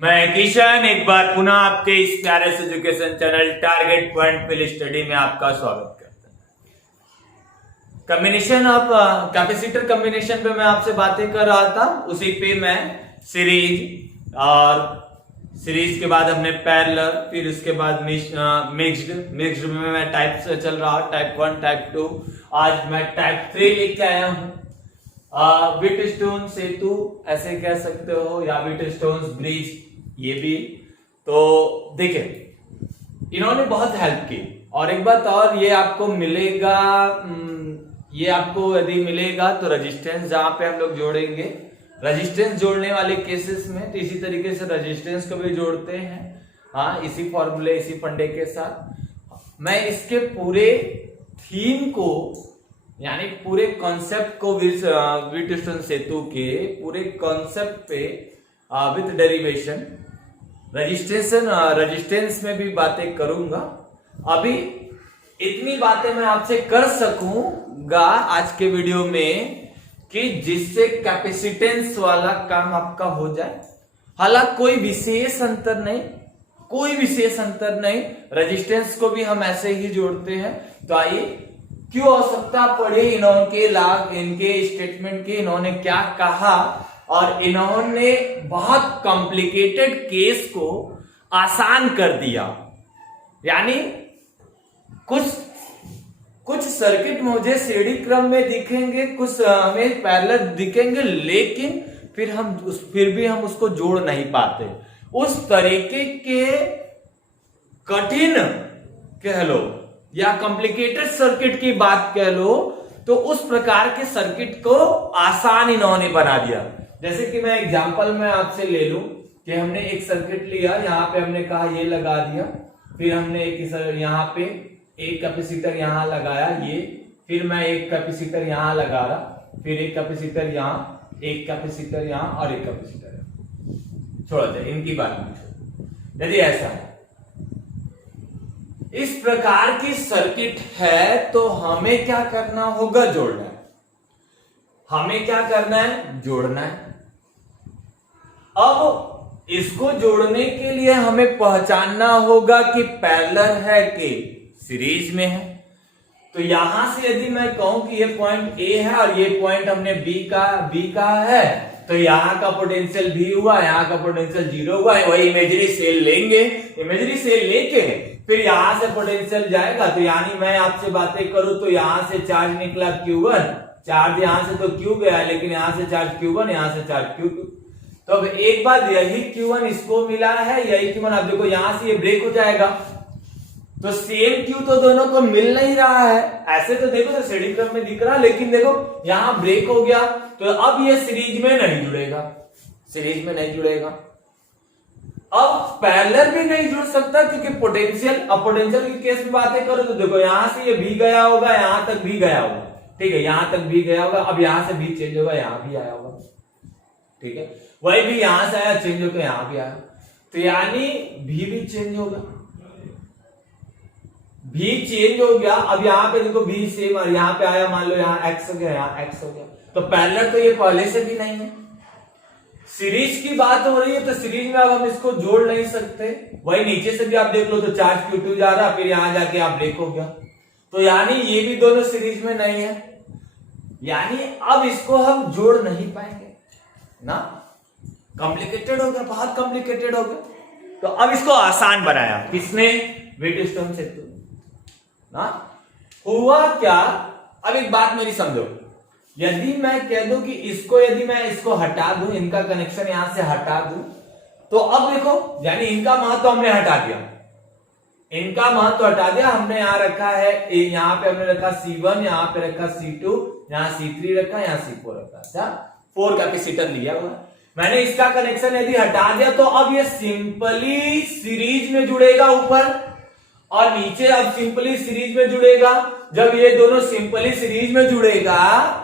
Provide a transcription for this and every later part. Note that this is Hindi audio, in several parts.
मैं किशन एक बार पुनः आपके इस प्यारे से education channel target point fill study में आपका स्वागत करता हूं। कॉम्बिनेशन ऑफ कैपेसिटर कॉम्बिनेशन पे मैं आपसे बातें कर रहा था, उसी पे मैं सीरीज और सीरीज के बाद हमने पैरेलल, फिर उसके बाद मिक्स्ड में मैं टाइप से चल रहा हूं, टाइप 1 टाइप 2। आज मैं टाइप 3 लेके आया हूं। व्हीटस्टोन सेतु ऐसे कह सकते हो, या व्हीटस्टोन ब्रिज, ये भी। तो देखिए, इन्होंने बहुत हेल्प की। और एक बात और, ये आपको मिलेगा, ये आपको यदि मिलेगा तो रेजिस्टेंस जहां पे हम लोग जोड़ेंगे, रेजिस्टेंस जोड़ने वाले केसेस में तो इसी तरीके से रेजिस्टेंस को भी जोड़ते हैं। हाँ, इसी फॉर्मूले, इसी फंडे के साथ मैं इसके पूरे थीम को, यानी पूरे कॉन्सेप्ट को व्हीटस्टोन सेतु के पूरे कॉन्सेप्ट पे विद डेरिवेशन रेजिस्टेंस में भी बातें करूंगा। अभी इतनी बातें मैं आपसे कर सकूंगा आज के वीडियो में कि जिससे कैपेसिटेंस वाला काम आपका हो जाए। हालांकि कोई विशेष अंतर नहीं, रेजिस्टेंस को भी हम ऐसे ही जोड़ते हैं। तो आइए, क्यों आवश्यकता पड़ी इनके स्टेटमेंट की, इन्होंने क्या कहा, और इन्होंने बहुत कॉम्प्लिकेटेड केस को आसान कर दिया। यानी कुछ सर्किट मुझे सीढ़ी क्रम में दिखेंगे, कुछ हमें पैरेलल दिखेंगे, लेकिन फिर भी हम उसको जोड़ नहीं पाते। उस तरीके के कठिन कह लो या कॉम्प्लिकेटेड सर्किट की बात कह लो, तो उस प्रकार के सर्किट को आसान इन्होंने बना दिया। जैसे कि मैं एग्जांपल में आपसे ले लूं कि हमने एक सर्किट लिया, यहां पे हमने कहा ये लगा दिया, फिर हमने यहां पे एक कैपेसिटर यहां लगाया, ये, फिर मैं एक कैपेसिटर यहां लगा रहा, फिर एक कैपेसिटर यहां, एक कैपेसिटर यहां और एक कैपेसिटर यहां। छोड़ दे, इनकी बात नहीं। यदि ऐसा है, इस प्रकार की सर्किट है, तो हमें क्या करना होगा? जोड़ना है। हमें क्या करना है? जोड़ना है। अब इसको जोड़ने के लिए हमें पहचानना होगा कि पैरेलल है कि सीरीज में है। तो यहां से यदि मैं कहूं कि ये पॉइंट ए है और ये पॉइंट हमने बी का है, तो यहां का पोटेंशियल भी हुआ, यहां का पोटेंशियल 0 हुआ है। वही इमेजरी सेल लेंगे, इमेजरी सेल लेके फिर यहां से पोटेंशियल जाएगा। तो यानी मैं आपसे बातें करूं तो यहां से चार्ज निकला Q1, चार्ज यहां से तो Q गया, लेकिन यहां से चार्ज Q1, यहां से चार्ज Q2। तो अब एक बात, यही Q1 इसको मिला है, यही Q1, आप देखो यहां से ये ब्रेक हो जाएगा, तो सेम Q तो दोनों को मिल नहीं रहा है। ऐसे तो देखो तो सीढ़ी क्रम में दिख रहा, लेकिन देखो यहां ब्रेक हो गया, तो अब ये सीरीज में नहीं जुड़ेगा। अब पैरेलल भी नहीं जुड़ सकता, क्योंकि पोटेंशियल की केस में बातें करो तो देखो यहां से ये भी गया होगा, यहां तक भी गया होगा, ठीक है, यहां तक भी गया होगा। अब यहां से भी चेंज होगा, यहां भी आया होगा, ठीक है, वही भी यहां से आया, चेंज होकर यहां भी आया, तो यानी भी चेंज होगा, भी चेंज हो गया। अब यहां पे देखो भी सेम, और यहां पे आया, मान लो यहां x हो गया, यहां x हो गया, तो पैरेलल तो ये पहले से भी नहीं है। सीरीज की बात हो रही है, तो सीरीज में अब हम इसको जोड़ नहीं सकते। वही नीचे से भी आप देख लो तो चार्ज Q2 जा रहा, फिर यहां जाके आप ब्रेक हो गया, तो यानी ये भी दोनों सीरीज में नहीं है, यानी अब इसको हम जोड़ नहीं पाएंगे ना। कॉम्प्लिकेटेड हो गया, बहुत कॉम्प्लिकेटेड हो गया। तो अब इसको आसान बनाया किसने? व्हीटस्टोन सेतु ना। हुआ क्या? अब एक बात मेरी समझो, यदि मैं कह दूं कि यदि मैं इसको हटा दूं, इनका कनेक्शन यहां से हटा दूं, तो अब देखो, यानी इनका महत्व हमने हटा दिया, हमने यहां रखा है, यहां पे हमने रखा C1, यहां पे रखा C2, यहां C3 रखा, यहां C4 रखा। अच्छा, 4 कैपेसिटर लिया हुआ, मैंने इसका कनेक्शन यदि हटा दिया, तो अब ये सिंपली सीरीज में जुड़ेगा ऊपर, और नीचे अब सिंपली सीरीज में जुड़ेगा। जब ये दोनों सिंपली सीरीज में जुड़ेगा,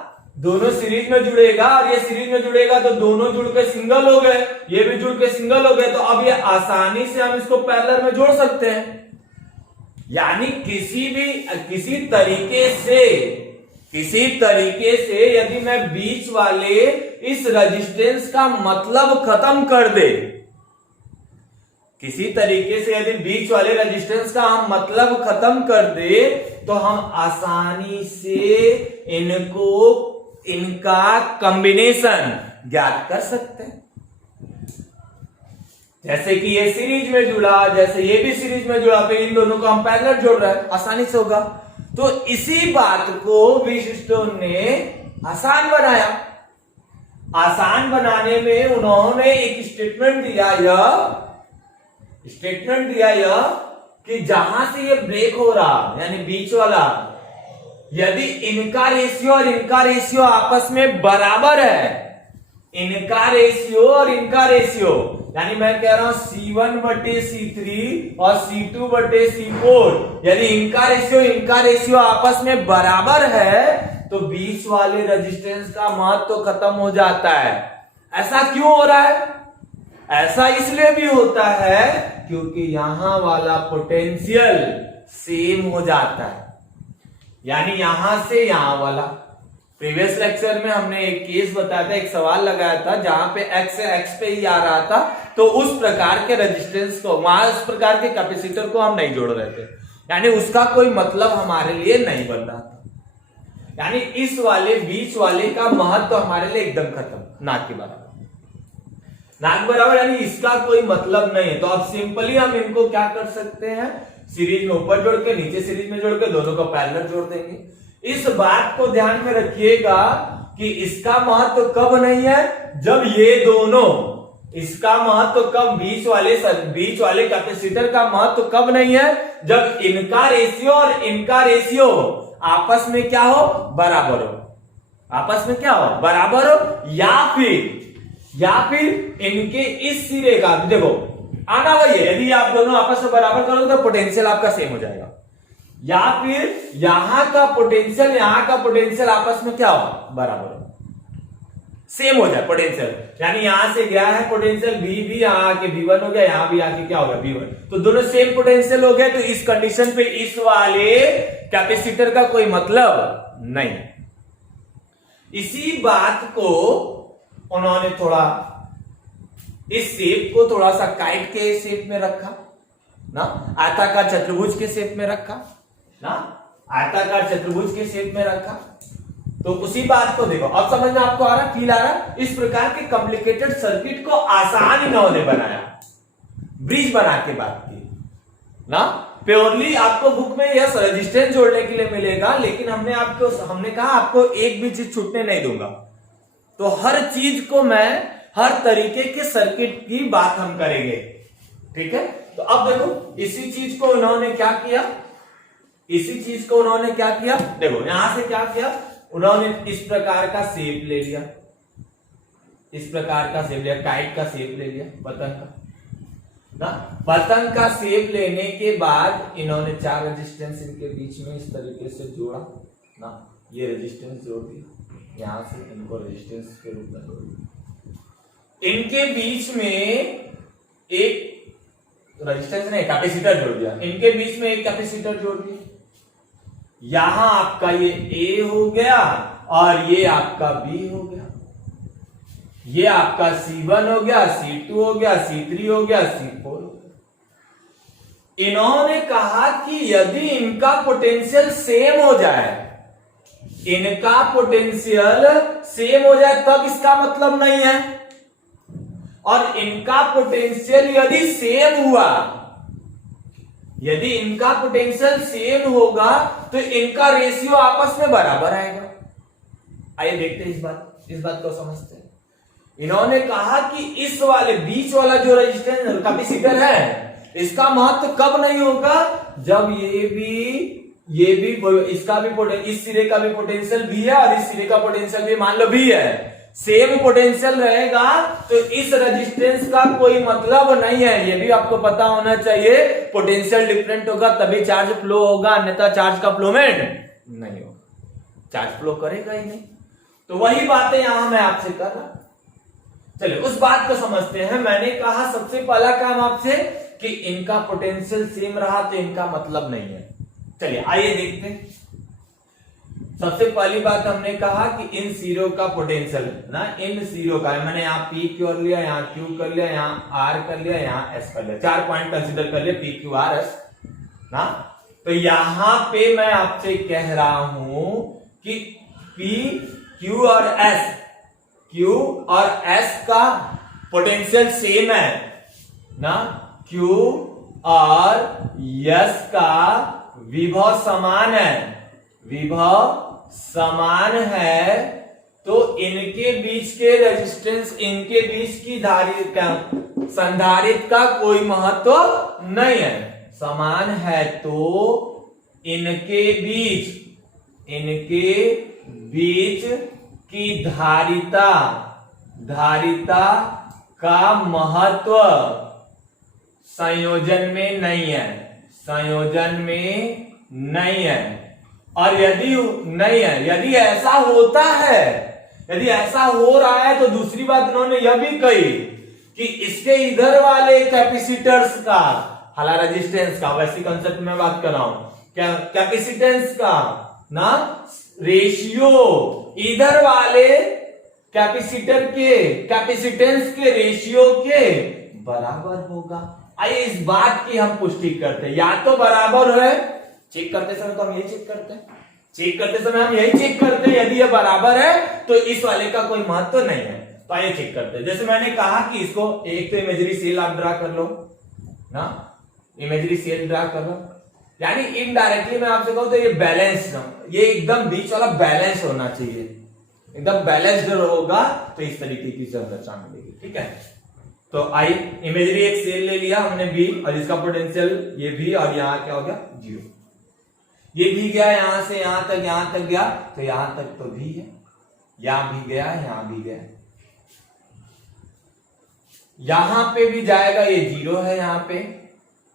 और ये सीरीज में जुड़ेगा, तो दोनों जुड़ के सिंगल हो गए, ये भी जुड़ के सिंगल हो गए, तो अब ये आसानी से हम इसको पैरेलल में जोड़ सकते हैं। यानी किसी तरीके से यदि मैं बीच वाले इस रेजिस्टेंस का मतलब खत्म कर दे, किसी तरीके से यदि बीच वाले रेजिस्टेंस का हम मतलब खत्म कर दे तो हम आसानी से इनका कॉम्बिनेशन ज्ञात कर सकते हैं। जैसे कि ये सीरीज में जुड़ा, जैसे ये भी सीरीज में जुड़ा, फिर इन दोनों को हम पैरेलल जोड़ रहे हैं, आसानी से होगा। तो इसी बात को व्हीटस्टोन ने आसान बनाया। आसान बनाने में उन्होंने एक स्टेटमेंट दिया यह कि जहां से ये ब्रेक हो रहा यानी बीच वाला, यदि इनका रेशियो और इनका रेशियो आपस में बराबर है, इनका रेशियो और इनका रेशियो यानी मैं कह रहा हूं C1/C3 और C2/C4, यदि इनका रेशियो आपस में बराबर है तो बीच वाले रेजिस्टेंस का महत्व तो खत्म हो जाता है। ऐसा क्यों हो रहा है? ऐसा इसलिए भी होता है क्योंकि यहां वाला पोटेंशियल सेम हो जाता है, यानी यहां से यहां वाला। प्रीवियस लेक्चर में हमने एक केस बताया था, एक सवाल लगाया था जहां पे x से x पे ही आ रहा था, तो उस प्रकार के रेजिस्टेंस को, वहां उस प्रकार के कैपेसिटर को हम नहीं जोड़ रहे थे, यानी उसका कोई मतलब हमारे लिए नहीं बन रहा था। यानी इस वाले बीच वाले का महत्व तो हमारे लिए एकदम खत्म, ना के बराबर, यानी इसका कोई मतलब नहीं है। तो अब सिंपली हम इनको क्या कर सकते हैं, सीरीज में ऊपर जोड़ के, नीचे सीरीज में जोड़ के, दोनों को पैरेलल जोड़ देंगे। इस बात को ध्यान में रखिएगा कि इसका महत्व कब नहीं है, जब ये दोनों, इसका महत्व कब, बीच वाले कैपेसिटर का महत्व कब नहीं है, जब इनका रेशियो और इनका रेशियो आपस में क्या हो, बराबर हो। आपस में क्या हो, बराबर हो, या फिर इनके इस सिरे का, देखो आना वही है, यदि आप दोनों आपस में बराबर करोगे तो पोटेंशियल आपका सेम हो जाएगा, या फिर यहां का पोटेंशियल आपस में क्या हो, बराबर हो, सेम हो जाए पोटेंशियल। यानी यहां से गया है पोटेंशियल भी यहां आके V1 हो गया, यहां भी आके क्या हो गया, V1, तो दोनों सेम पोटेंशियल हो गए। तो इस कंडीशन पे इस वाले कैपेसिटर का कोई मतलब नहीं। इसी बात को उन्होंने थोड़ा इस शेप को थोड़ा सा काइट के शेप में रखा ना, आयताकार चतुर्भुज के शेप में रखा ना, आयताकार चतुर्भुज के शेप में रखा। तो उसी बात को देखो, अब समझ में आपको आ रहा, फील आ रहा। इस प्रकार के कॉम्प्लिकेटेड सर्किट को आसान इन्होंने बनाया, ब्रिज बना के बात की ना। प्योरली आपको बुक में यह रेजिस्टेंस जोड़ने के लिए मिलेगा, लेकिन हमने कहा आपको एक भी चीज छूटने नहीं दूंगा। तो हर चीज को मैं, हर तरीके के सर्किट की बात हम करेंगे, ठीक है। तो अब देखो इसी चीज को उन्होंने क्या किया, देखो यहां से क्या किया उन्होंने, इस प्रकार का शेप ले लिया, काइट का शेप ले लिया, पतंग का ना। पतंग का शेप लेने के बाद इन्होंने 4 रेजिस्टेंस इनके बीच में इस तरीके से जोड़ा ना, ये रेजिस्टेंस जोड़ दिया, यहां से इनको रेजिस्टेंस के रूप में जोड़ दिया, इनके बीच में एक रेजिस्टेंस नहीं, कैपेसिटर जोड़ दिया, इनके बीच में एक कैपेसिटर जोड़ दिया। यहां आपका ये A हो गया और ये आपका B हो गया, ये आपका C1 हो गया, C2 हो गया, C3 हो गया, C4 हो गया। इन्होंने कहा कि यदि इनका पोटेंशियल सेम हो जाए, तब इसका मतलब नहीं है, और इनका पोटेंशियल यदि सेम हुआ, यदि इनका पोटेंशियल सेम होगा तो इनका रेशियो आपस में बराबर आएगा। आइए देखते हैं इस बात को समझते हैं। इन्होंने कहा कि इस वाले बीच वाला जो रेजिस्टेंस कैपेसिटर है, इसका महत्व कब नहीं होगा, जब ये भी इसका भी, इस सिरे का भी पोटेंशियल भी है और इस सिरे का पोटेंशियल भी मान लो भी है, सेम पोटेंशियल रहेगा तो इस रेजिस्टेंस का कोई मतलब नहीं है। ये भी आपको पता होना चाहिए, पोटेंशियल डिफरेंट होगा तभी चार्ज फ्लो होगा, अन्यथा चार्ज का फ्लोमेंट नहीं होगा, चार्ज फ्लो करेगा ही नहीं। तो वही बातें यहां मैं आपसे कर रहा। चलिए उस बात को समझते हैं। मैंने कहा सबसे पहला काम आपसे कि इनका पोटेंशियल सेम रहा तो इनका मतलब नहीं है। चलिए आइए देखते हैं। सबसे पहली बात हमने कहा कि इन सिरों का पोटेंशियल ना, इन सिरों का, मैंने यहाँ पी क्यू लिया, यहाँ क्यू कर लिया, यहाँ आर कर लिया, यहाँ एस कर लिया, 4 पॉइंट कंसीडर कर लिया, पी क्यू आर एस ना। तो यहां पे मैं आपसे कह रहा हूं कि पी क्यू और एस, क्यू और एस का पोटेंशियल सेम है ना, क्यू और एस का विभव समान है, विभव समान है, तो इनके बीच के रेजिस्टेंस, इनके बीच की संधारित्र का कोई महत्व नहीं है, समान है, तो इनके बीच की धारिता का महत्व संयोजन में नहीं है, संयोजन में नहीं है। और यदि नहीं है, यदि ऐसा होता है, यदि ऐसा हो रहा है, तो दूसरी बात उन्होंने यह भी कही कि इसके इधर वाले कैपेसिटर्स का, हालांकि रेजिस्टेंस का, वैसी कंसेप्ट में बात कर रहा हूं, कैपेसिटेंस का ना रेशियो इधर वाले कैपेसिटर के कैपेसिटेंस के रेशियो के बराबर होगा। आइए इस बात की हम पुष्टि करते हैं, या तो बराबर है, चेक करते समय तो हम यही चेक करते हैं, चेक करते समय हम यही चेक करते हैं, यदि यह बराबर है तो इस वाले का कोई महत्व नहीं है। तो आइए चेक करते हैं। जैसे मैंने कहा कि इसको एक तो इमेजरी सेल आप ड्रा कर लो ना, इमेजरी सेल ड्रा कर लो, यानी इनडायरेक्टली मैं आपसे कहूं तो ये बैलेंस, ये एकदम बीच वाला बैलेंस होना चाहिए, एकदम बैलेंस्ड होगा तो इस तरीके की संरचना मिलेगी। ठीक है, तो आई इमेजरी एक सेल ले लिया हमने बी, और इसका पोटेंशियल ये भी, और यहां क्या हो गया 0, ये भी गया यहां से यहां तक गया, तो यहां तक तो भी है, यहां भी गया, यहां भी गया, यहां पे भी जाएगा, ये 0 है यहां पे,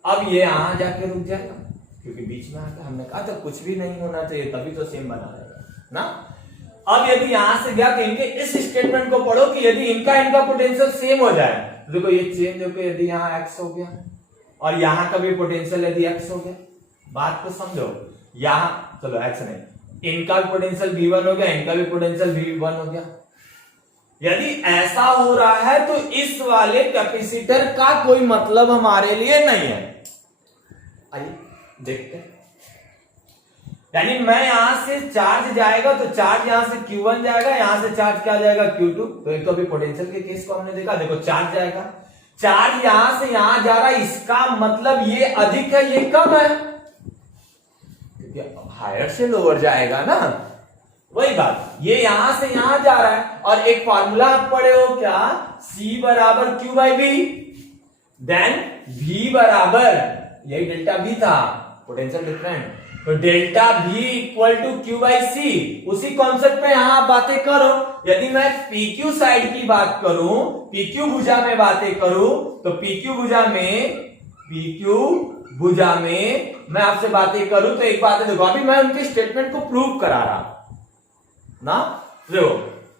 अब ये यहां जाके रुक जाएगा क्योंकि बीच में आकर हमने कहा था कुछ भी नहीं होना चाहिए, तभी तो सेम बना रहेगा ना। अब यदि यहां से गया तो इनके इस स्टेटमेंट को पढ़ो कि यदि इनका पोटेंशियल सेम हो जाए, देखो ये चेंज होकर यदि यहाँ x हो गया और यहाँ का भी पोटेंशियल यदि x हो गया, बात को समझो, यहाँ चलो x नहीं, इनका भी पोटेंशियल v1 हो गया, इनका भी पोटेंशियल v1 हो गया, यदि ऐसा हो रहा है तो इस वाले कैपेसिटर का कोई मतलब हमारे लिए नहीं है। आइए देखते हैं, यानी मैं यहां से चार्ज जाएगा तो चार्ज यहां से Q1 जाएगा, यहां से चार्ज क्या जाएगा Q2, तो एक तो अभी पोटेंशियल के केस को हमने देखा, देखो चार्ज जाएगा, चार्ज यहां से यहां जा रहा है, इसका मतलब ये अधिक है ये कम है, क्योंकि हायर से लोअर जाएगा ना, वही बात, ये यहां से यहां जा रहा है। और एक फॉर्मूला आप पढ़े हो क्या, C बराबर Q by V, then V बराबर, यही डेल्टा V था, पोटेंशियल डिफरेंट, तो delta V equal to Q by C, उसी कॉन्सेप्ट में यहां आप बातें करो। यदि मैं PQ साइड की बात करूं, PQ भुजा में बातें करूं, तो PQ भुजा में मैं आपसे बातें करूं तो एक बात है, देखो अभी मैं उनके स्टेटमेंट को प्रूव करा रहा ना, देखो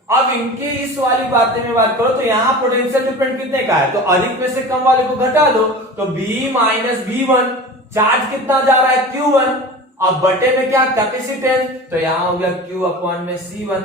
अब इनके इस वाली बातें में बात करो तो यहां पोटेंशियल डिफरेंट कितने का है, तो अधिक में से कम वाले को घटा दो, तो B माइनस V1, चार्ज कितना जा रहा है Q1, अब बटे में क्या कैपेसिटेंस, तो यहां हो गया Q अपॉन में C1।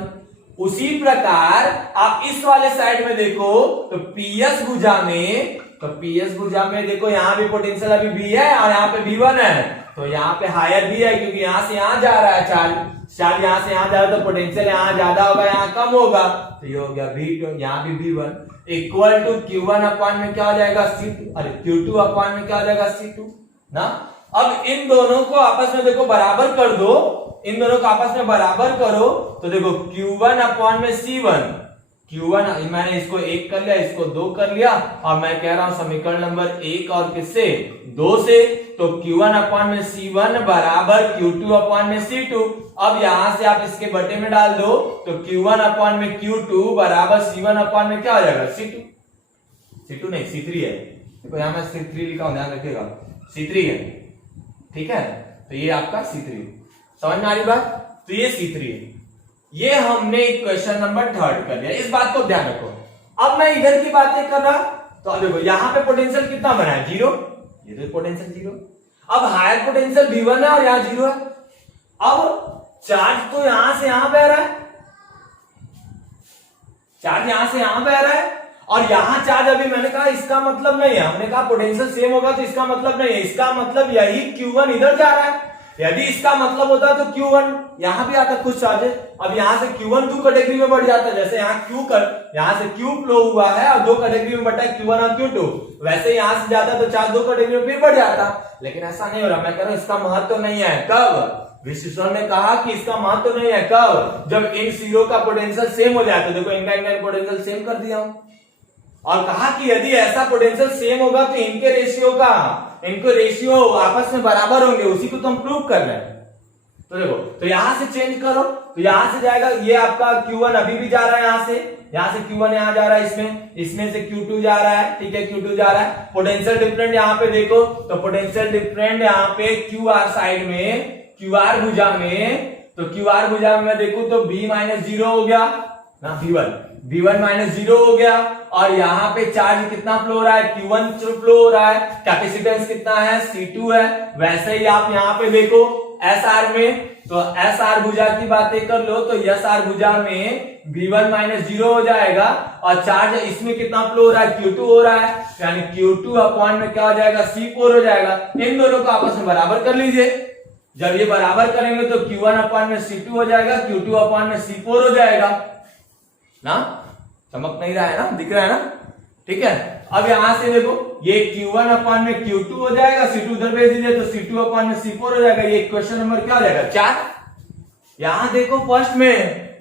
उसी प्रकार आप इस वाले साइड में देखो तो PS भुजा में देखो यहां भी पोटेंशियल अभी B है और यहां पे V1 है, तो यहां पे हायर भी है क्योंकि यहां से यहां जा रहा है चार्ज यहां से यहां जा रहा है, तो पोटेंशियल यहां ज्यादा होगा यहां कम होगा, तो ये हो गया V2, यहां भी V1 equal to Q1 upon में क्या हो जाएगा C2, अरे Q2 अपॉन में क्या हो जाएगा C2 ना। अब इन दोनों को आपस में देखो बराबर कर दो, इन दोनों को आपस में बराबर करो, तो देखो Q1 अपॉन में C1, Q1 मैंने इसको 1 कर लिया, इसको 2 कर लिया, और मैं कह रहा हूं समीकरण नंबर 1 और किससे 2 से, तो Q1 अपॉन में C1 बराबर Q2 अपॉन में C2। अब यहां से आप इसके बटे में डाल दो, तो Q1 अपॉन में Q2 बराबर C1 अपॉन में क्या हो जाएगा C2 नहीं C3 है, देखो यहां मैं C3 लिखा हूं, ध्यान रखिएगा C3 है, ठीक है, तो ये आपका C3, समझ में आ रही बात, तो ये C3 है। ये हमने क्वेश्चन नंबर 3 कर लिया, इस बात को ध्यान रखो। अब मैं इधर की बातें कर रहा, तो देखो यहां पे पोटेंशियल कितना बना है 0, ये तो पोटेंशियल 0, अब हायर पोटेंशियल V1 है और यहां 0 है। अब चार्ज तो यहां से यहां बह रहा है, चार्ज यहां से यहां बह रहा है, और यहां चार्ज अभी मैंने कहा इसका मतलब नहीं है, हमने कहा पोटेंशियल सेम होगा तो इसका मतलब नहीं है, इसका मतलब यही Q1 इधर जा रहा है। यदि इसका मतलब होता तो Q1 यहां भी आता कुछ चार्ज, अब यहां से Q1 2 कैटेगरी में बढ़ जाता है, जैसे यहां से Q फ्लो हुआ है और 2 कैटेगरी में बढ़ता है Q1 और Q2, वैसे यहां से जाता तो चार्ज 2 कैटेगरी में फिर बढ़ जाता, लेकिन ऐसा नहीं हो रहा। मैं कह रहा हूं इसका महत्व नहीं है। कब? विश्लेषण ने कहा कि इसका महत्व नहीं है, कब? जब इन सीरो का पोटेंशियल सेम हो जाए। तो देखो इनका पोटेंशियल सेम कर दिया हूं, और कहा कि यदि ऐसा पोटेंशियल सेम होगा तो इनके रेशियो आपस में बराबर होंगे, उसी को तो हम प्रूव कर रहे हैं। तो देखो, तो यहां से चेंज करो, तो यहां से जाएगा ये आपका Q1 अभी भी जा रहा है, यहां से Q1 यहां जा रहा है, इसमें से Q2 जा रहा है, ठीक है, Q2 जा रहा है। पोटेंशियल डिफरेंट यहां पे देखो, तो पोटेंशियल डिफरेंट यहां पे QR साइड में, QR भुजा में, तो QR भुजा में देखो तो B माइनस 0 हो गया ना, V1 माइनस 0 हो गया, और यहाँ पे चार्ज कितना फ्लो हो रहा है? Q1 फ्लो हो रहा है। कैपेसिटेंस कितना है? C2 है। वैसे ही आप यहाँ पे देखो SR में, तो SR भुजा की बातें कर लो तो SR भुजा में V1 माइनस 0 हो जाएगा, और चार्ज इसमें कितना फ्लो हो रहा है? Q2 हो रहा है, यानी Q2 अपॉन में क्या हो जाएगा? C4 हो जाएगा। इन दोनों को आपस में बराबर कर लीजिए, जब ये बराबर करेंगे तो Q1 अपॉन में C2 हो जाएगा, Q2 अपॉन में C4 हो जाएगा ना। चमक नहीं रहा है ना, दिख रहा है ना, ठीक है। अब यहां से देखो ये Q1 अपॉन में Q2 हो जाएगा, C2 उधर भेज दीजिए तो C2 अपॉन में C4 हो जाएगा। ये क्वेश्चन नंबर क्या हो जाएगा? 4। यहां देखो फर्स्ट में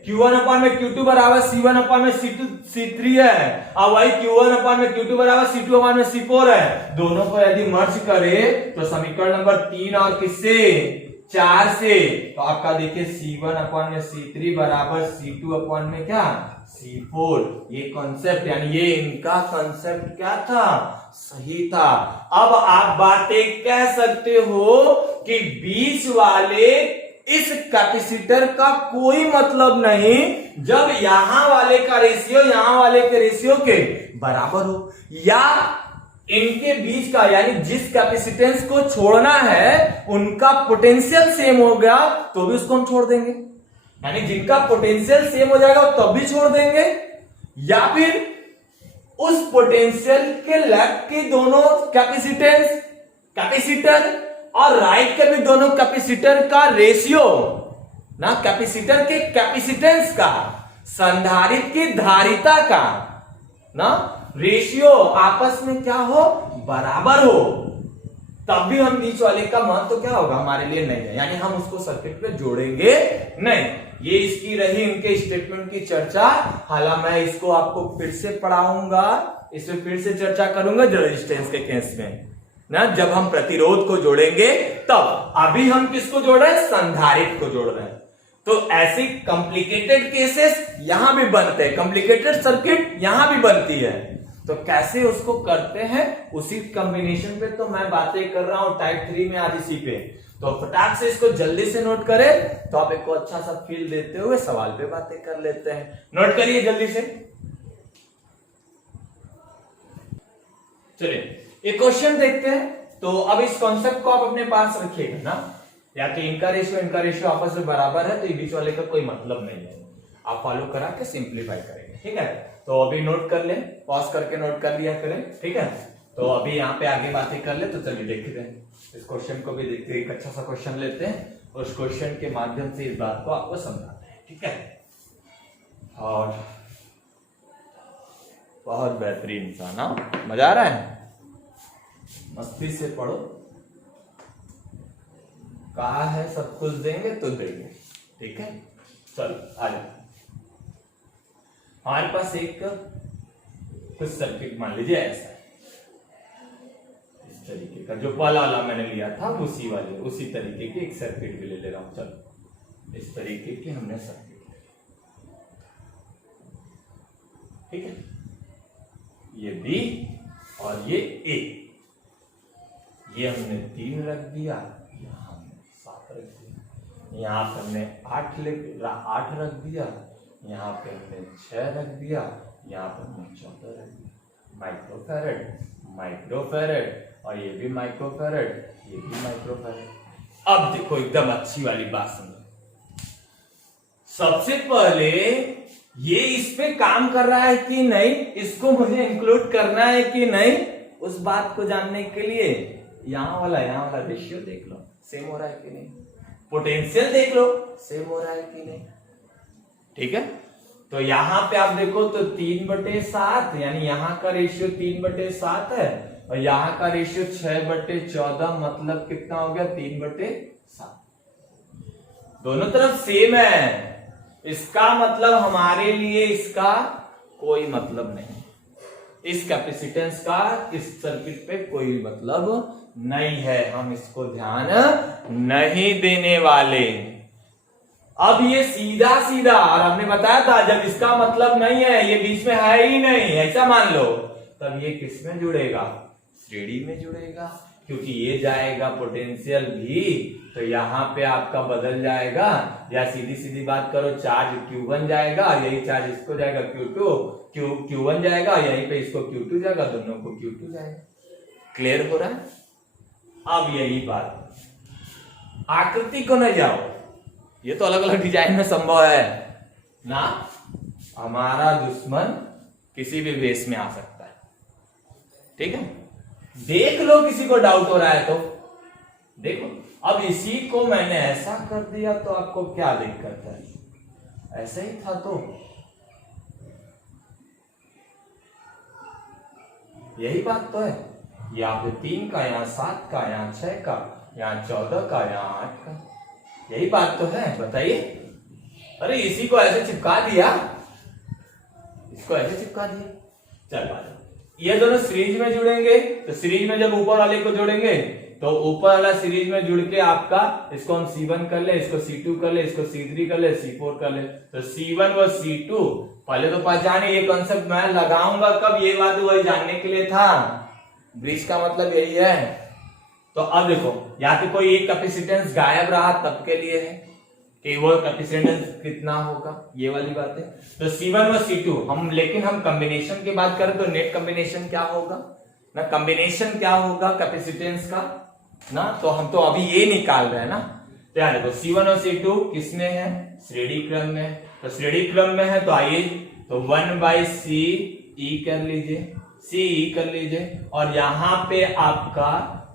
Q1 अपॉन में Q2 बराबर C1 अपॉन में C3 है, और वही Q1 अपॉन में Q2 बराबर C2 अपॉन में C4 है। दोनों को यदि मर्ज करे तो समीकरण नंबर 3 और किससे? 4 से, तो आपका देखिए C1 अपॉन में C3 बराबर C2 अपॉन में क्या? C4। ये कॉन्सेप्ट, यानी ये इनका कॉन्सेप्ट क्या था? सही था। अब आप बातें कह सकते हो कि बीच वाले इस कैपेसिटर का कोई मतलब नहीं जब यहां वाले का रेशियो यहां वाले के रेशियो के बराबर हो, या इनके बीच का, यानी जिस कैपेसिटेंस को छोड़ना है उनका पोटेंशियल सेम हो गया तो भी उसको हम छोड़ देंगे, यानी जिनका पोटेंशियल सेम हो जाएगा तब भी छोड़ देंगे, या फिर उस पोटेंशियल के लेफ्ट के दोनों कैपेसिटर और राइट के भी दोनों कैपेसिटर का रेशियो ना, कैपेसिटर के कैपेसिटेंस का, संधारित्र की धारिता का ना रेशियो आपस में क्या हो? बराबर हो, तब भी हम बीच वाले का महत्व क्या होगा? हमारे लिए नहीं है, यानी हम उसको सर्किट में जोड़ेंगे नहीं। ये इसकी रही इनके स्टेटमेंट की चर्चा। हालांकि मैं इसको आपको फिर से पढ़ाऊंगा, इसमें फिर से चर्चा करूंगा रेजिस्टेंस के केस में ना, जब हम प्रतिरोध को जोड़ेंगे तब। अभी हम किसको जोड़ रहे हैं? संधारित्र को जोड़ रहे हैं। तो ऐसी कॉम्प्लिकेटेड केसेस यहां भी बनते हैं, कॉम्प्लिकेटेड सर्किट यहां भी बनती है, तो कैसे उसको करते हैं उसी कॉम्बिनेशन पे तो मैं बातें कर रहा हूं टाइप 3 में आज इसी पे। तो फटाक से इसको जल्दी से नोट करें तो आप एक को अच्छा सा फील देते हुए सवाल पे बातें कर लेते हैं। नोट करिए जल्दी से। चलिए एक क्वेश्चन देखते हैं। तो अब इस कॉन्सेप्ट को आप अपने पास रखिएगा ना, या तो इनका रेशियो आपस में बराबर है तो ये बीच वाले का कोई मतलब नहीं है। आप फॉलो करा के सिंप्लीफाई करेंगे, ठीक है। तो अभी नोट कर ले, पॉज करके नोट कर लिया करें, ठीक है। तो अभी यहाँ पे आगे बातें कर ले। तो चलिए देखते हैं इस क्वेश्चन को भी, देखते हैं एक अच्छा सा क्वेश्चन लेते हैं और उस क्वेश्चन के माध्यम से इस बात को आपको समझाते हैं, ठीक है। और बहुत बेहतरीन सा ना, मजा आ रहा है, मस्ती से पढ़ो। कहा है सब कुछ देंगे तो देंगे, ठीक है। चलो आ जाओ। हमारे पास एक कुछ सर्किट मान लीजिए ऐसा है, इस तरीके का, जो पहला वाला मैंने लिया था उसी तरीके की एक सर्किट भी ले रहा हूं। चलो इस तरीके की हमने सर्किट, ठीक है। ये बी और ये ए, ये हमने 3 रख दिया, यहां हमने 7 रख दिया, यहां पे हमने 8 रख दिया, यहाँ पे हमने 6 रख दिया, यहाँ पे हमने 14 रख दिया। माइक्रोफैरड और ये भी माइक्रोफैरड, ये भी माइक्रोफैरड। अब देखो एकदम अच्छी वाली बात सुनो, सबसे पहले ये इस पे काम कर रहा है कि नहीं, इसको मुझे इंक्लूड करना है कि नहीं, उस बात को जानने के लिए यहां वाला रेशियो देख लो सेम हो रहा है कि नहीं, पोटेंशियल देख लो सेम हो रहा है कि नहीं। ठीक है, तो यहां पे आप देखो तो 3/7 यानी यहां का रेशियो 3/7 है और यहां का रेशियो 6/14, मतलब कितना हो गया 3/7। दोनों तरफ सेम है, इसका मतलब हमारे लिए इसका कोई मतलब नहीं, इस कैपेसिटेंस का इस सर्किट पे कोई मतलब नहीं है, हम इसको ध्यान नहीं देने वाले। अब ये सीधा सीधा, और हमने बताया था जब इसका मतलब नहीं है, ये बीच में है ही नहीं, ऐसा मान लो, तब ये किस में जुड़ेगा, श्रेणी में जुड़ेगा, क्योंकि ये जाएगा पोटेंशियल भी, तो यहां पे आपका बदल जाएगा, या सीधी सीधी बात करो चार्ज Q1 जाएगा और यही चार्ज इसको जाएगा Q1 जाएगा, यहीं पे इसको Q2 जाएगा, दोनों को Q2 जाएगा। क्लियर हो रहा है? अब यही बात, आकृति को न जाओ, ये तो अलग अलग डिजाइन में संभव है ना, हमारा दुश्मन किसी भी वेश में आ सकता है। ठीक है, देख लो, किसी को डाउट हो रहा है तो देखो। अब इसी को मैंने ऐसा कर दिया तो आपको क्या दिक्कत है, ऐसा ही था तो यही बात तो है, यहाँ पे 3 का, यहाँ 7 का, यहाँ 6 का, यहाँ 14 का, यहाँ 8 का, यही बात तो है, बताइए। अरे इसी को ऐसे चिपका दिया, इसको ऐसे चिपका दिया, चल बात। ये दोनों सीरीज में जुड़ेंगे, तो सीरीज में जब ऊपर वाले को जोड़ेंगे तो ऊपर वाला सीरीज में जुड़ के आपका, इसको हम C1 कर ले, इसको C2 कर ले, इसको C3 कर ले, C4 कर ले, तो C1 व C2 पहले तो पहचाने, ये कॉन्सेप्ट मैं लगाऊंगा कब, ये बात वही जानने के लिए था, ब्रिज का मतलब यही है। तो अब देखो, या तो कोई एक कैपेसिटेंस गायब रहा तब के लिए है कि वो कैपेसिटेंस कितना होगा, ये वाली बात है। तो C1 व C2 हम, लेकिन हम कॉम्बिनेशन की बात करें तो नेट कॉम्बिनेशन क्या होगा ना, कॉम्बिनेशन क्या होगा कैपेसिटेंस का ना, तो हम तो अभी ये निकाल रहे हैं ना। तो यार देखो C1 और C2 किसमें है, श्रेणी क्रम में, तो श्रेणी क्रम में है, तो आइए तो 1/CE कर लीजिए, CE कर लीजिए, और यहां पे आपका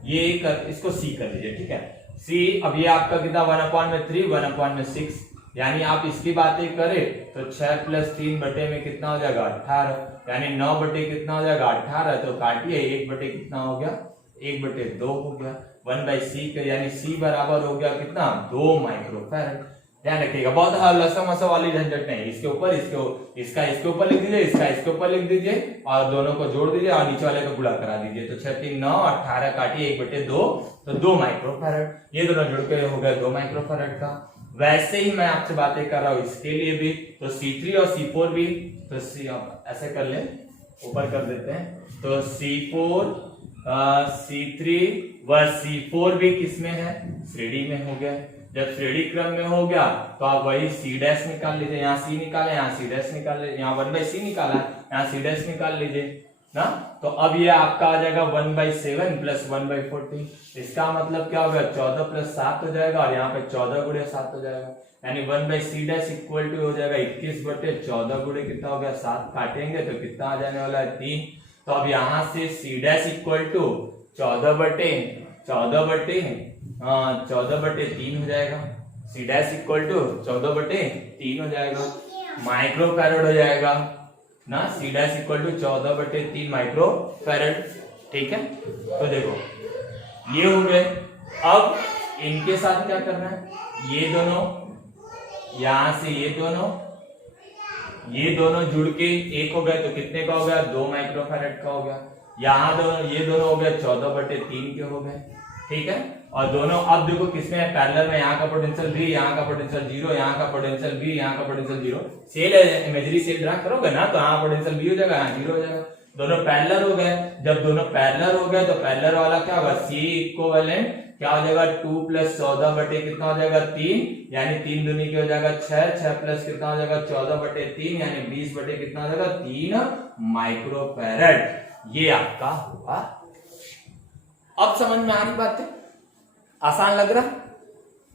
ये इसको C कर लीजिए। ठीक है, C, अब ये आपका कितना 1/3 1/6, यानी आप इसकी बातें करें तो 6 + 3 बटे में कितना हो जाएगा 18, यानी 9 बटे कितना हो जाएगा 18, तो काटिए 1 बटे कितना हो गया 1/2 हो गया, 1/C का, यानी C बराबर हो गया कितना 2 माइक्रोफैरड। ध्यान रखिएगा, बहुत लसा वाली झंझट नहीं, इसके ऊपर इसका इसके ऊपर लिख दीजिए, इसका इसके ऊपर लिख दीजिए और दोनों को जोड़ दीजिए और नीचे वाले को गुणा करा दीजिए, तो 6 3 9 18 काटिए 1/2, तो 2 माइक्रोफैरड, ये दोनों जुड़ के हो गया 2 माइक्रोफैरड का। वैसे ही मैं आपसे बातें कर रहा हूं इसके लिए भी, तो C3 और C4 भी, तो ऐसे कर ले, ऊपर कर देते हैं, तो C4 C3 व C4 भी किसमें है, श्रेणी में हो गया। जब श्रेणी क्रम में हो गया तो आप वही C' निकाल लीजिए, यहाँ C निकाले, यहाँ C' निकाल लीजिए, यहाँ 1/C निकाला, यहाँ C' निकाल लीजिए ना, तो अब ये आपका आ जाएगा 1/7 + 1/14, इसका मतलब क्या होगा 14 + 7 हो जाएगा, और यहाँ पे 14 × 7 हो जाएगा, यानी 1/C' इक्वल टू हो जाएगा 21/14 गुणे कितना हो गया 7, काटेंगे तो कितना आ जाने वाला है 3। तो अब यहाँ से C' इक्वल टू 14/3 हो जाएगा, C' इक्वल टू 14/3 हो जाएगा, माइक्रोफैरड हो जाएगा ना, C' इक्वल टू 14/3 माइक्रोफैरड। ठीक है, तो देखो ये हो गए। अब इनके साथ क्या करना है, ये दोनों यहां से ये दोनों जुड़ के एक हो गए, तो कितने का हो गया 2 माइक्रोफैरड का हो गया, यहाँ ये दोनों हो गए 14/3 के हो गए। ठीक है, और दोनों अब देखो किसमें है, पैरेलल में, यहाँ का पोटेंशियल V, यहाँ का पोटेंशियल 0, यहाँ का पोटेंशियल V, यहाँ का potential 0, cell imaginary cell draw करोगे ना, तो यहाँ पोटेंशियल V हो जाएगा, यहाँ 0 हो जाएगा, दोनों पैरेलल हो गए। जब दोनों पैरेलल हो गए तो पैरेलल वाला क्या होगा, C इक्विवेलेंट क्या हो जाएगा 2 + 14 बटे कितना हो जाएगा 3, यानी 3 दूनी की हो जाएगा 6, 6 प्लस कितना हो जाएगा 14/3, यानी 20 बटे कितना हो जाएगा 3 माइक्रोफैरड। ये आपका हुआ। अब समझ में आ रही बात है, आसान लग रहा,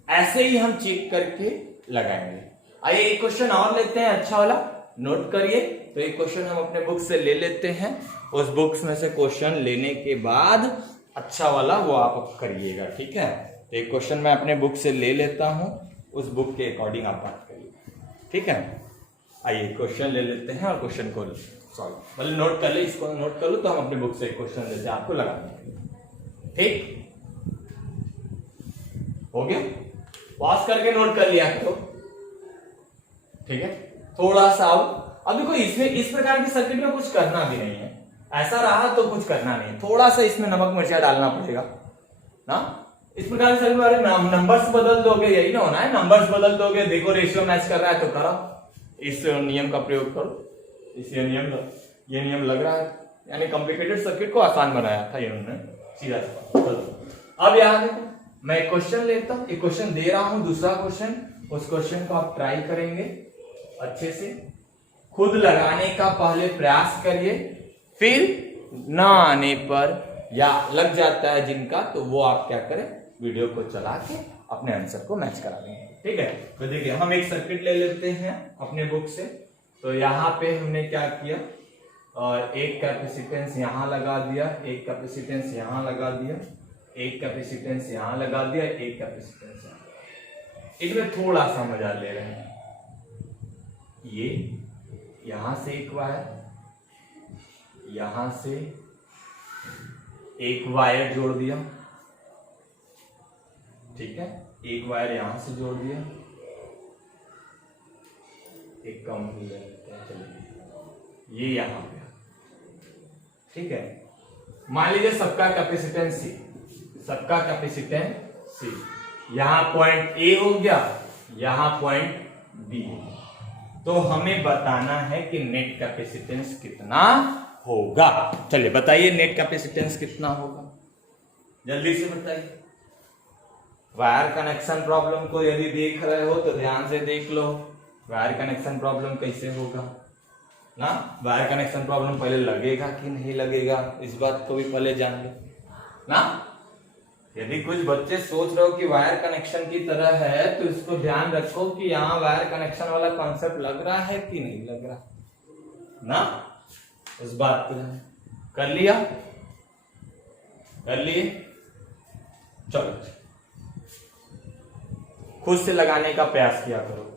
ऐसे ही हम चेक करके लगाएंगे। आइए एक क्वेश्चन और लेते हैं, अच्छा वाला नोट करिए। तो एक क्वेश्चन हम अपने बुक से ले लेते हैं, उस बुक्स में से क्वेश्चन लेने के बाद अच्छा वाला वो आप करिएगा, ठीक है। तो एक क्वेश्चन मैं अपने बुक से ले लेता हूं, उस बुक के अकॉर्डिंग आप बात करिए, ठीक है। आइए क्वेश्चन ले लेते हैं और क्वेश्चन को सॉल्व, मतलब नोट कर ले, इसको नोट कर लो। तो हम अपने बुक से एक क्वेश्चन लेते हैं आपको लगाने के लिए, ठीक हो गया। पॉज करके नोट कर लिया तो ठीक है। थोड़ा सा अब देखो, इसमें इस प्रकार की सर्किट में कुछ करना भी नहीं है, ऐसा रहा तो कुछ करना नहीं है, थोड़ा सा इसमें नमक मिर्चा डालना पड़ेगा ना। इस प्रकार से नंबर्स बदल दोगे, यही ना होना है, नंबर्स बदल दोगे। देखो रेशियो मैच कर रहा है तो करो, इस नियम का प्रयोग करो। इस ये नियम लग रहा है, यानी कॉम्प्लिकेटेड सर्किट को आसान बनाया था इन्होंने, सीधा सा। अब यहाँ देखो, मैं एक क्वेश्चन लेता हूं, एक क्वेश्चन दे रहा हूं, दूसरा क्वेश्चन, उस क्वेश्चन को आप ट्राई करेंगे अच्छे से, खुद लगाने का पहले प्रयास करिए, फिर ना आने पर या लग जाता है जिनका, तो वो आप क्या करें, वीडियो को चला के अपने आंसर को मैच करा देंगे, ठीक है। तो देखिए हम एक सर्किट ले लेते हैं अपने बुक से। तो यहाँ पे हमने क्या किया, और एक कैपेसिटेंस यहां लगा दिया, एक कैपेसिटेंस यहां लगा दिया, एक कैपेसिटेंस यहां लगा दिया, एक कैपेसिटेंस यहां। इसमें थोड़ा सा मजा ले रहे हैं, ये यहां से एक वायर, यहां से एक वायर जोड़ दिया, ठीक है, एक वायर यहां से जोड़ दिया, एक कम हो जाता है, चलिए ये यहां पे, ठीक है। मान लीजिए सबका कैपेसिटेंस सी, सबका कैपेसिटेंस सी, यहां पॉइंट ए हो गया, यहां पॉइंट बी हो गया। तो हमें बताना है कि नेट कैपेसिटेंस कितना होगा। चलिए बताइए नेट कैपेसिटेंस कितना होगा, जल्दी से बताइए। वायर कनेक्शन प्रॉब्लम को यदि देख रहे हो तो ध्यान से देख लो, वायर कनेक्शन प्रॉब्लम कैसे होगा ना। वायर कनेक्शन प्रॉब्लम पहले लगेगा कि नहीं लगेगा, इस बात को भी पहले जान लो ना। यदि कुछ बच्चे सोच रहे हो कि वायर कनेक्शन की तरह है, तो इसको ध्यान रखो कि यहाँ वायर कनेक्शन वाला कॉन्सेप्ट लग रहा है कि नहीं लग रहा ना, उस बात को कर लिया, कर लिए। चलो खुद से लगाने का प्रयास किया करो।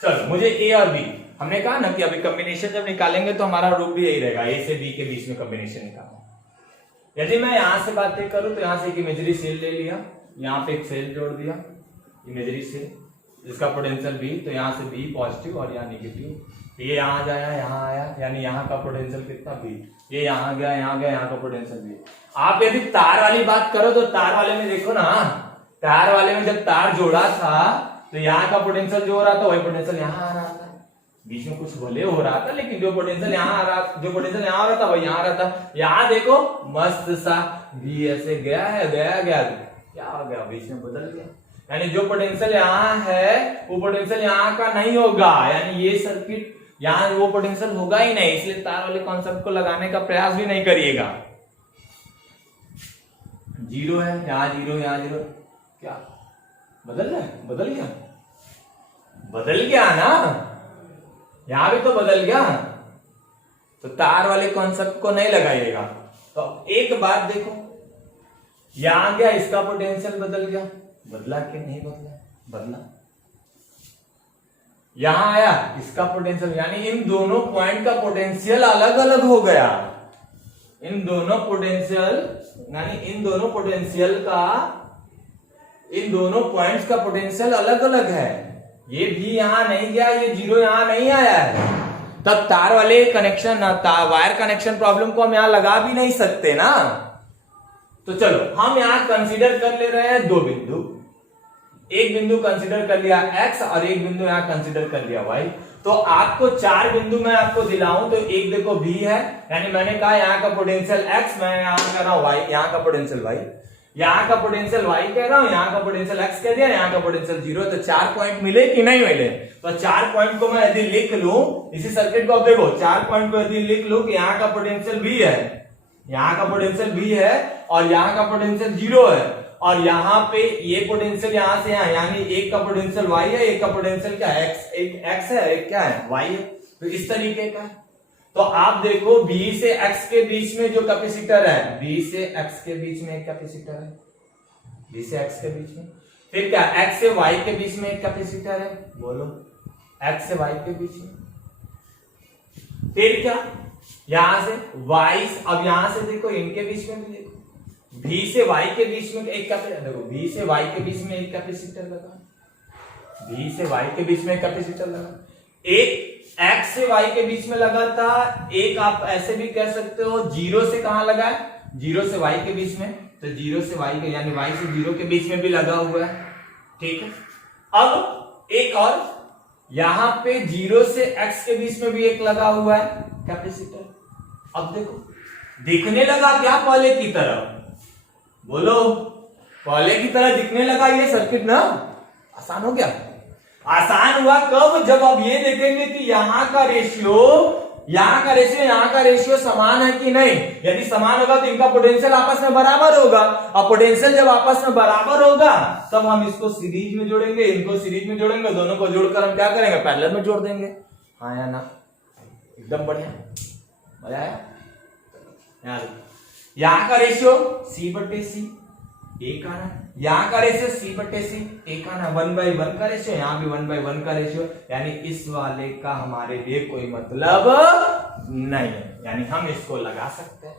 चलो मुझे ए और बी, हमने कहा ना कि अभी कॉम्बिनेशन जब निकालेंगे तो हमारा रूप भी यही रहेगा, ए से बी के बीच में कॉम्बिनेशन निकालना। यदि मैं यहां से बातें करूं तो यहां से एक इमेजरी सेल ले लिया, यहां पे एक सेल जोड़ दिया, इमेजरी सेल, जिसका पोटेंशियल बी, तो यहां से बी पॉजिटिव और यहाँ निगेटिव, ये यहां जाया, यहां आया, यानी यहाँ का पोटेंशियल कितना बी, ये यहां गया, यहाँ गया, यहाँ का पोटेंशियल बी। आप यदि तार वाली बात करो तो तार वाले में देखो ना, तार वाले में जब तार जोड़ा था तो यहाँ का पोटेंशियल जो हो रहा था वही पोटेंशियल यहाँ आ रहा था, बीच में कुछ भले हो रहा था, लेकिन जो पोटेंशियल यहाँ आ रहा, जो पोटेंशियल यहाँ आ रहा था वही यहाँ आ रहा था। यहाँ देखो मस्त सा भी ऐसे गया है, गया गया, क्या हो गया, बीच में बदल गया, यानी जो पोटेंशियल यहाँ है वो पोटेंशियल यहाँ का नहीं होगा, यानी ये सर्किट यहाँ वो पोटेंशियल होगा ही नहीं, इसलिए तार वाले कॉन्सेप्ट को लगाने का प्रयास भी नहीं करिएगा। जीरो है, यहाँ जीरो, यहाँ जीरो, क्या बदल रहा है, बदल गया, बदल गया ना, यहां भी तो बदल गया, तो तार वाले कॉन्सेप्ट को नहीं लगाइएगा। तो एक बात देखो, यहां गया, इसका पोटेंशियल बदल गया, बदला कि नहीं बदला, बदला, यहां आया इसका पोटेंशियल, यानी इन दोनों पॉइंट का पोटेंशियल अलग अलग हो गया, इन दोनों पोटेंशियल, यानी इन दोनों पोटेंशियल का, इन दोनों पॉइंट्स का पोटेंशियल अलग अलग है, ये भी यहां नहीं गया, ये जीरो यहां नहीं आया है, तब तार वाले कनेक्शन, वायर कनेक्शन प्रॉब्लम को हम यहां लगा भी नहीं सकते ना। तो चलो हम यहां कंसीडर कर ले रहे हैं दो बिंदु, एक बिंदु कंसीडर कर लिया x और एक बिंदु यहां कंसीडर कर लिया y। तो आपको चार बिंदु मैं आपको दिलाऊं तो एक देखो b है, यानी मैंने कहा यहाँ का पोटेंशियल x, मैं यहां कह रहा हूं y, यहाँ का पोटेंशियल y, यहाँ का पोटेंशियल y कह रहा हूं, यहाँ का पोटेंशियल x कह दिया, यहाँ का पोटेंशियल 0। तो 4 पॉइंट मिले कि नहीं मिले, तो 4 पॉइंट को मैं यदि लिख लूं, इसी सर्किट को आप देखो, 4 पॉइंट को यदि लिख लूं कि यहाँ का पोटेंशियल b है, यहाँ का पोटेंशियल b है और यहाँ का पोटेंशियल 0 है, और यहाँ पे ये पोटेंशियल यहां से यहाँ, यानी एक का पोटेंशियल y है, एक का पोटेंशियल क्या है x, एक x है, एक क्या है y है। तो इस तरीके का है। तो आप देखो B से x के बीच में जो कैपेसिटर है, B से x के बीच में एक कैपेसिटर है, B से x के बीच में, फिर क्या x से y के बीच में एक कैपेसिटर है, बोलो x से y के बीच में, फिर क्या यहां से y, अब यहां से देखो इनके बीच में भी देखो V से y के बीच में एक कैपेसिटर, देखो V से y के बीच में एक कैपेसिटर लगा, V से y के बीच में एक कैपेसिटर लगा, एक x से y के बीच में लगा था, एक आप ऐसे भी कह सकते हो 0 से कहां लगा है, 0 से y के बीच में, तो 0 से y के यानी y से 0 के बीच में भी लगा हुआ है, ठीक है। अब एक और यहां पे 0 से x के बीच में भी एक लगा हुआ है कैपेसिटर। अब देखो दिखने लगा क्या पहले की तरह, बोलो पहले की तरह दिखने लगा ये सर्किट ना, आसान हो गया। आसान हुआ कब, जब आप ये देखेंगे कि यहाँ का रेशियो समान है कि नहीं। यदि समान होगा तो इनका पोटेंशियल आपस में बराबर होगा, और पोटेंशियल जब आपस में बराबर होगा तब हम इसको सीरीज में जोड़ेंगे, इनको सीरीज में जोड़ेंगे, दोनों को जोड़कर हम क्या करेंगे, पैरेलल में जोड़ देंगे। हाँ या ना, एकदम बढ़िया, मजा आया। यहाँ का रेशियो C/C एक आना, यहाँ का रेशियो C/C एक आना, 1/1 का रेशियो, यहाँ भी 1/1 का रेशियो, यानी इस वाले का हमारे लिए कोई मतलब नहीं है, यानी हम इसको लगा सकते हैं।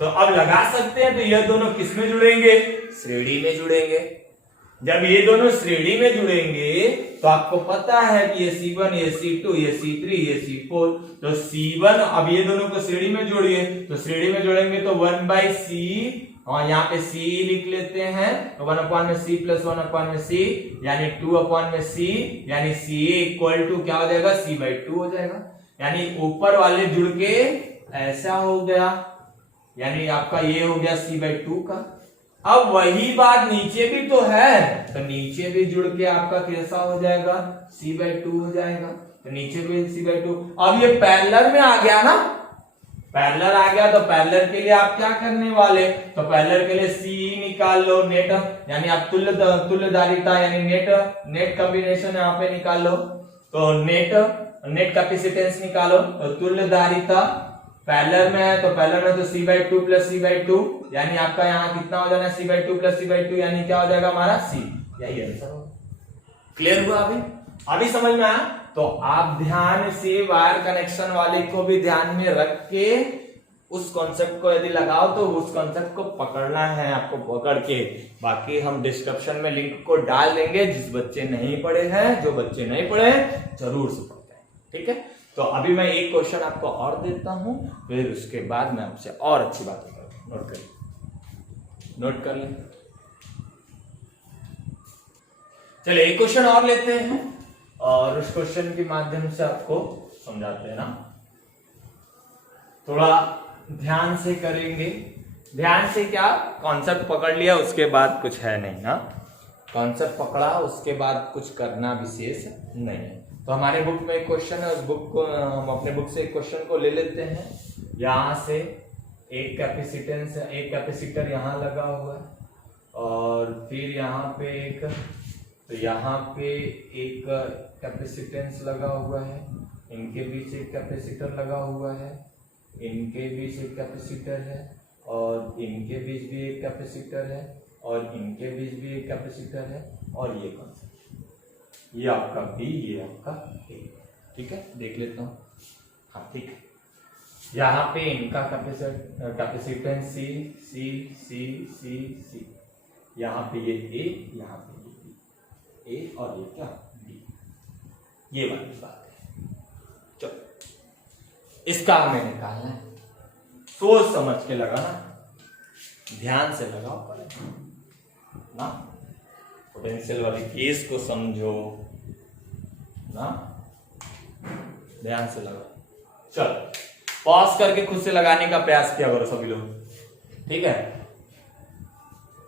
तो अब लगा सकते हैं तो ये दोनों किस में जुड़ेंगे, श्रेणी में जुड़ेंगे। जब ये दोनों श्रेणी में जुड़ेंगे तो आपको पता है कि ये C1, ये C2, ये C3, ये C4, तो C1, अब ये दोनों को श्रेणी में जोड़िए, तो श्रेणी में जोड़ेंगे तो 1/C, और यहाँ पे C लिख लेते हैं, 1/C प्लस 1/C, यानी 2/C, यानी CA इक्वल टू क्या हो जाएगा, C/2 हो जाएगा। यानी ऊपर वाले जुड़ के ऐसा हो गया, यानी आपका ये हो गया C/2 का। अब वही बात नीचे भी तो है, तो नीचे भी जुड़ के आपका कैसा हो जाएगा, C/2 हो जाएगा, तो नीचे भी C/2। अब ये पैरेलल में आ गया ना, पैरेलल आ गया, तो पैरेलल के लिए आप क्या करने वाले, तो पैरेलल के लिए C निकाल लो, नेट, यानी आप तुल्यधारिता यानी नेट कॉम्बिनेशन यहाँ पे निकाल लो, तो नेट कैपेसिटेंस निकालो, तो तुल्यधारिता पैरेलल में है, तो पैरेलल में तो C/2 प्लस C/2, यानी आपका यहाँ कितना हो जाना, C/2 प्लस C/2, यानी क्या हो जाएगा हमारा C। यही आंसर होगा। क्लियर हुआ अभी समझ में आया। तो आप ध्यान से वायर कनेक्शन वाले को भी ध्यान में रख के उस कॉन्सेप्ट को यदि लगाओ तो उस कॉन्सेप्ट को पकड़ना है आपको, पकड़ के। बाकी हम डिस्क्रिप्शन में लिंक को डाल देंगे, जिस बच्चे नहीं पढ़े हैं, जो बच्चे नहीं पढ़े जरूर से पढ़ते हैं, ठीक है। तो अभी मैं एक क्वेश्चन आपको और देता हूं, फिर उसके बाद मैं आपसे और अच्छी बातें करूंगा। नोट कर लें। चलिए एक क्वेश्चन और लेते हैं और उस क्वेश्चन के माध्यम से आपको समझाते हैं ना। थोड़ा ध्यान से करेंगे, ध्यान से क्या, कॉन्सेप्ट पकड़ लिया उसके बाद कुछ है नहीं ना, कॉन्सेप्ट पकड़ा उसके बाद कुछ करना विशेष नहीं है। तो हमारे बुक में एक क्वेश्चन है, उस बुक को हम अपने बुक से एक क्वेश्चन को ले लेते हैं। यहाँ से एक कैपेसिटेंस, एक कैपेसिटर यहाँ लगा हुआ है, और फिर यहाँ पे एक, तो यहाँ पे एक कैपेसिटेंस लगा हुआ है, इनके बीच एक कैपेसिटर लगा हुआ है, इनके बीच एक कैपेसिटर है, और इनके बीच भी एक कैपेसिटर है, और इनके बीच भी एक कैपेसिटर है, और ये कौन सा, ये आपका B, ये आपका A, ठीक है। देख लेता हूँ, हाँ ठीक है। यहाँ पे इनका कैपेसिटेंस C, यहाँ पे ये A, यहाँ पे ये A, और ये क्या B, ये वाली बात है। चलो इसका हमें निकालना है, सोच समझ के लगाना, ध्यान से लगाओ पहले ना, पोटेंशियल वाली केस को समझो ना, ध्यान से लगाओ। चलो पॉज करके खुद से लगाने का प्रयास किया करो सभी लोग, ठीक है।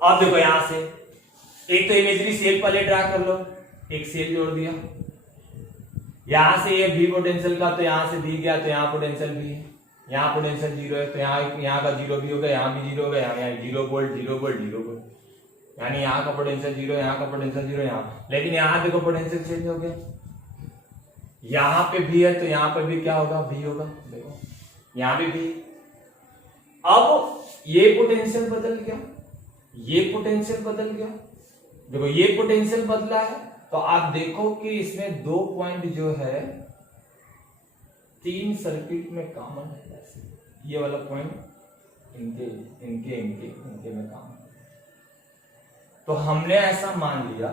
अब देखो यहां से एक तो इमेजरी सेल पहले ड्रा कर लो, एक सेल जोड़ दिया, यहां से ये V पोटेंशियल का, तो यहां से दी गया, तो यहाँ पोटेंशियल भी है, यहाँ पोटेंशियल 0 है, तो यहाँ का 0 भी होगा, यहाँ भी 0 होगा, यहाँ 0 वोल्ट 0 वोल्ट 0 वोल्ट, यानी यहाँ का पोटेंशियल 0, यहाँ का पोटेंशियल 0, यहाँ, लेकिन यहाँ देखो पोटेंशियल चेंज हो गया, यहाँ पे भी है तो यहाँ पे भी क्या होगा, भी होगा, देखो यहाँ भी। अब ये पोटेंशियल बदल गया, ये पोटेंशियल बदल गया, देखो ये पोटेंशियल बदला है, तो आप देखो कि इसमें 2 पॉइंट जो है 3 सर्किट में कॉमन है, ये वाला पॉइंट इनके इनके इनके इनके में कॉमन है। तो हमने ऐसा मान लिया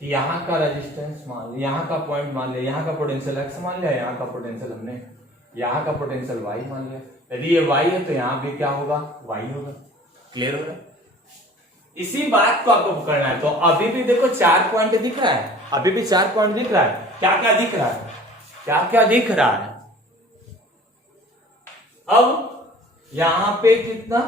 कि यहाँ का रेजिस्टेंस मान लिया, यहाँ का पॉइंट मान लिया, यहाँ का पोटेंशियल x मान लिया, यहाँ का पोटेंशियल हमने, यहाँ का पोटेंशियल y मान लिया। यदि ये y है तो यहाँ भी क्या होगा, y होगा। क्लियर हो रहा है? इसी बात को आपको पकड़ना है। तो अभी भी देखो 4 पॉइंट दिख रहा है, अभी भी 4 पॉइंट दिख रहा है। क्या क्या दिख रहा है, क्या क्या दिख रहा है? अब यहां पे कितना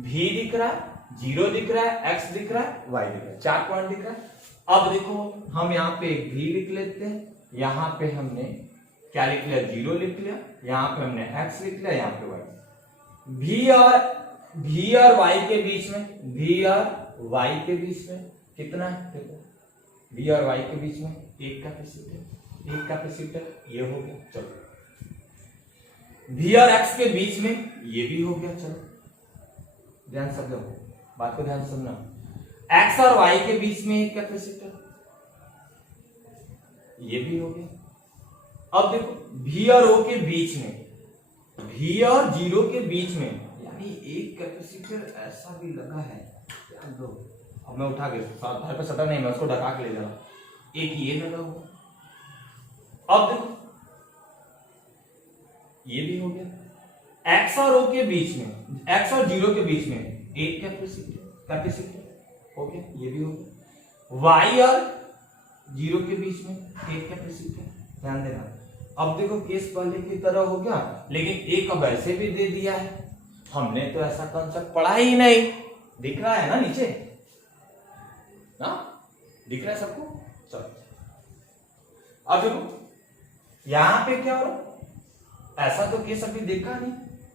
v दिख रहा है, 0 दिख रहा है, x दिख रहा है, y दिख रहा है, 4 पॉइंट दिख रहा है। अब देखो हम यहाँ पे v लिख लेते हैं, यहाँ पे हमने क्या लिख लिया, 0 लिख लिया, यहाँ पे हमने x लिख लिया, यहाँ पे y। v और y के बीच में, v और y के बीच में कितना है, देखो v और y के बीच में एक कैपेसिटर, ये हो गया। चलो v और x के बीच में ये भी हो गया। चलो ध्यान समझो, बात को ध्यान सुनना। x और y के बीच में एक कैपेसिटर, ये भी हो गया। अब देखो v और o के बीच में, v और 0 के बीच में, यानी एक कैपेसिटर ऐसा भी लगा है। ध्यान दो, अब मैं उठा के घर पे सटा नहीं, मैं उसको ढका के ले जा रहा हूं। एक ये लगा हुआ। अब देखो ये भी हो गया। x और o के बीच में, x और 0 के बीच में एक कैपेसिटर हो गया, ये भी हो गया। y और 0 के बीच में एक कैपेसिटर, ध्यान देना। अब देखो केस पहले की तरह हो गया, लेकिन एक अब ऐसे भी दे दिया है। हमने तो ऐसा कॉन्सेप्ट पढ़ा ही नहीं। दिख रहा है ना नीचे, ना दिख रहा है सबको? चलो अब देखो यहां पे क्या हो रहा, ऐसा तो केस अभी देखा नहीं।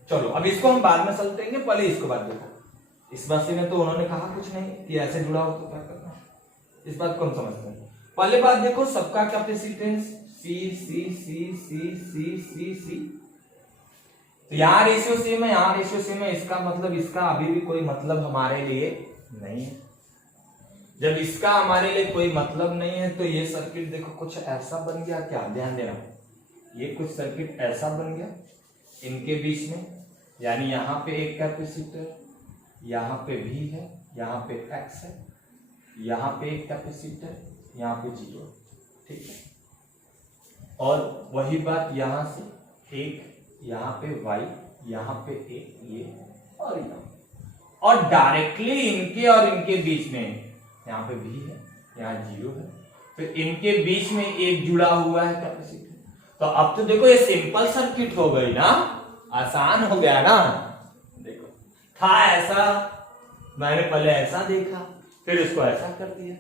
चलो अब इसको हम बाद में समझ देंगे, पहले इसको बात देखो। इस बात में तो उन्होंने कहा कुछ नहीं कि ऐसे जुड़ा हो तो क्या करना, इस बात को हम समझते हैं। पहले बात देखो, सबका capacitance C C C C C C C, तो यहाँ रेशियो सेम है, यहाँ रेशियो सेम है। इसका मतलब इसका अभी भी कोई मतलब हमारे लिए नहीं है। जब इसका हमारे लिए कोई मतलब नहीं है तो ये सर्किट देखो कुछ ऐसा बन गया। क्या ध्यान देना, ये कुछ सर्किट ऐसा बन गया इनके बीच में, यानी यहाँ पे एक कैपेसिटर, यहाँ पे भी है, यहाँ पे x है, यहाँ पे एक कैपेसिटर, यहाँ पे 0, ठीक है। और वही बात यहाँ से एक, यहाँ पे y, यहाँ पे एक ये, और यहाँ, और डायरेक्टली इनके और इनके बीच में यहाँ पे भी है, यहाँ 0 है, तो इनके बीच में एक जुड़ा हुआ है कैपेसिटर। तो अब तो देखो ये सिंपल सर्किट हो गई ना, आसान हो गया ना। देखो था ऐसा, मैंने पहले ऐसा देखा, फिर इसको ऐसा कर दिया।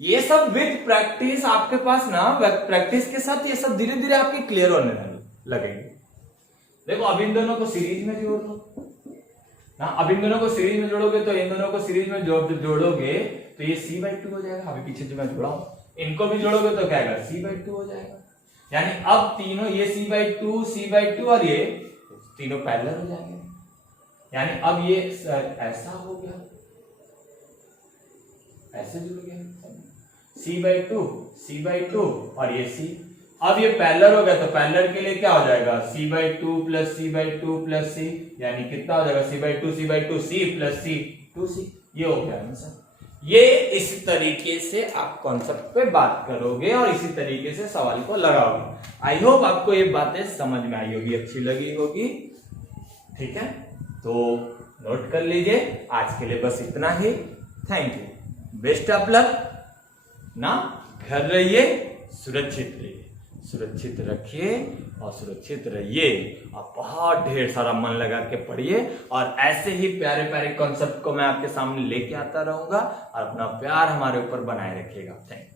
ये सब विद प्रैक्टिस आपके पास ना, प्रैक्टिस के साथ ये सब धीरे धीरे आपके क्लियर होने लगेंगे। देखो अब इन दोनों को सीरीज में जोड़ दो ना, अब इन दोनों को सीरीज में जोड़ोगे तो इन दोनों को सीरीज में जोड़ोगे तो ये C/2 हो जाएगा। अभी पीछे जो मैं जोड़ा हूं, इनको भी जोड़ोगे तो क्या आएगा, C/2 हो जाएगा। यानी अब तीनों ये C/2 और ये तीनों पैरेलल हो जाएंगे। यानी अब ये ऐसा हो गया, ऐसे जुड़ गया C/2 और ये C। अब ये पैरेलल हो गया तो पैरेलल के लिए क्या हो जाएगा, C/2 plus C/2 plus C, यानी कितना हो जाएगा C/2 C plus C 2C। ये हो गया आंसर। ये इसी तरीके से आप कॉन्सेप्ट पे बात करोगे और इसी तरीके से सवाल को लगाओगे। आई होप आपको ये बातें समझ में आई होगी, अच्छी लगी होगी, ठीक है। तो नोट कर लीजिए, आज के लिए बस इतना ही। Thank you, best of luck ना। घर रहिए, सुरक्षित रहिए, सुरक्षित रखिए और सुरक्षित रहिए। आप बहुत ढेर सारा मन लगा के पढ़िए और ऐसे ही प्यारे प्यारे कॉन्सेप्ट को मैं आपके सामने लेके आता रहूंगा और अपना प्यार हमारे ऊपर बनाए रखिएगा। Thank you.